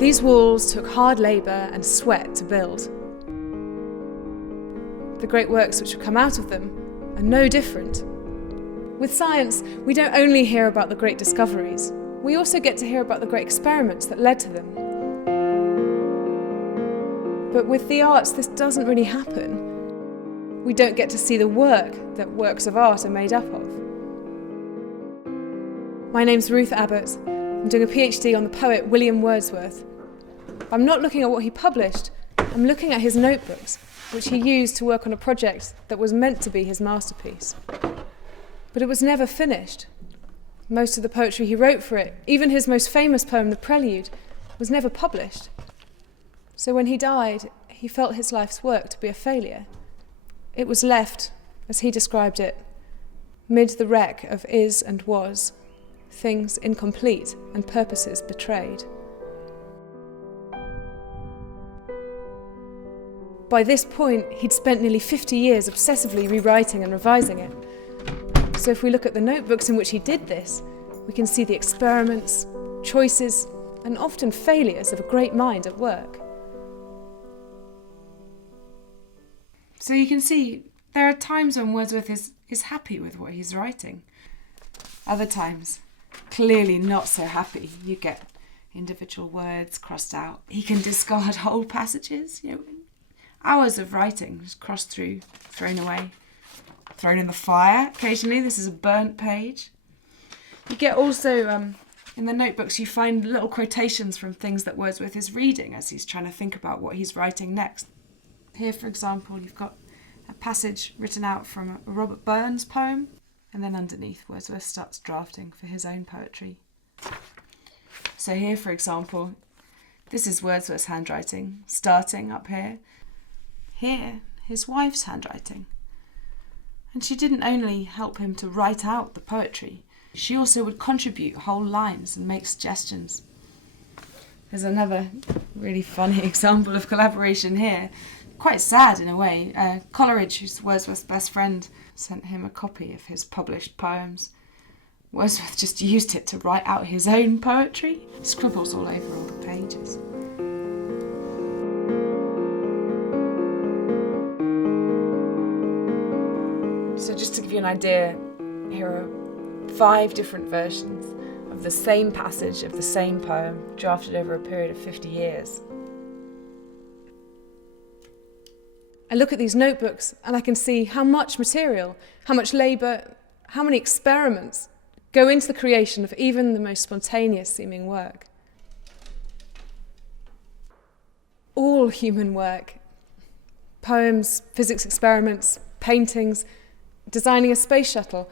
These walls took hard labour and sweat to build. The great works which have come out of them are no different. With science, we don't only hear about the great discoveries, we also get to hear about the great experiments that led to them. But with the arts, this doesn't really happen. We don't get to see the work that works of art are made up of. My name's Ruth Abbott. I'm doing a PhD on the poet William Wordsworth. I'm not looking at what he published, I'm looking at his notebooks, which he used to work on a project that was meant to be his masterpiece. But it was never finished. Most of the poetry he wrote for it, even his most famous poem, The Prelude, was never published. So when he died, he felt his life's work to be a failure. It was left, as he described it, mid the wreck of is and was, things incomplete and purposes betrayed. By this point, he'd spent nearly 50 years obsessively rewriting and revising it. So if we look at the notebooks in which he did this, we can see the experiments, choices, and often failures of a great mind at work. So you can see there are times when Wordsworth is happy with what he's writing. Other times, clearly not so happy. You get individual words crossed out. He can discard whole passages, hours of writing just crossed through, thrown away, thrown in the fire. Occasionally, this is a burnt page. You get also, in the notebooks, you find little quotations from things that Wordsworth is reading as he's trying to think about what he's writing next. Here, for example, you've got a passage written out from a Robert Burns poem, and then underneath, Wordsworth starts drafting for his own poetry. So here, for example, this is Wordsworth's handwriting, starting up here. Here, his wife's handwriting. And she didn't only help him to write out the poetry, she also would contribute whole lines and make suggestions. There's another really funny example of collaboration here. Quite sad in a way. Coleridge, who's Wordsworth's best friend, sent him a copy of his published poems. Wordsworth just used it to write out his own poetry. Scribbles all over all the pages. So just to give you an idea, here are 5 different versions of the same passage of the same poem, drafted over a period of 50 years. I look at these notebooks and I can see how much material, how much labour, how many experiments go into the creation of even the most spontaneous seeming work. All human work, poems, physics experiments, paintings, designing a space shuttle,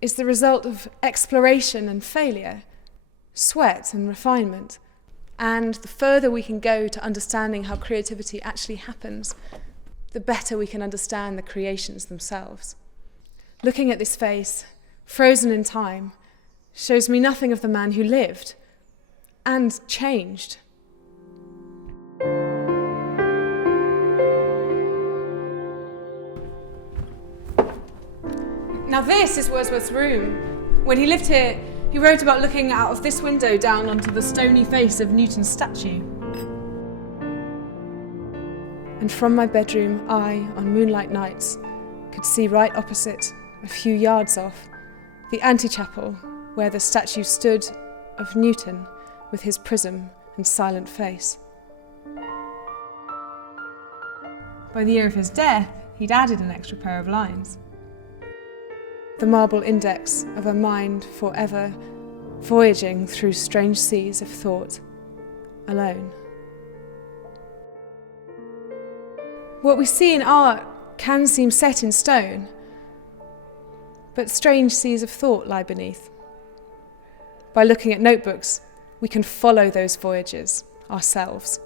is the result of exploration and failure, sweat and refinement. And the further we can go to understanding how creativity actually happens, the better we can understand the creations themselves. Looking at this face, frozen in time, shows me nothing of the man who lived and changed. Now this is Wordsworth's room. When he lived here, he wrote about looking out of this window down onto the stony face of Newton's statue. And from my bedroom, I, on moonlight nights, could see right opposite, a few yards off, the antechapel where the statue stood of Newton with his prism and silent face. By the year of his death, he'd added an extra pair of lines. The marble index of a mind forever voyaging through strange seas of thought, alone. What we see in art can seem set in stone, but strange seas of thought lie beneath. By looking at notebooks, we can follow those voyages ourselves.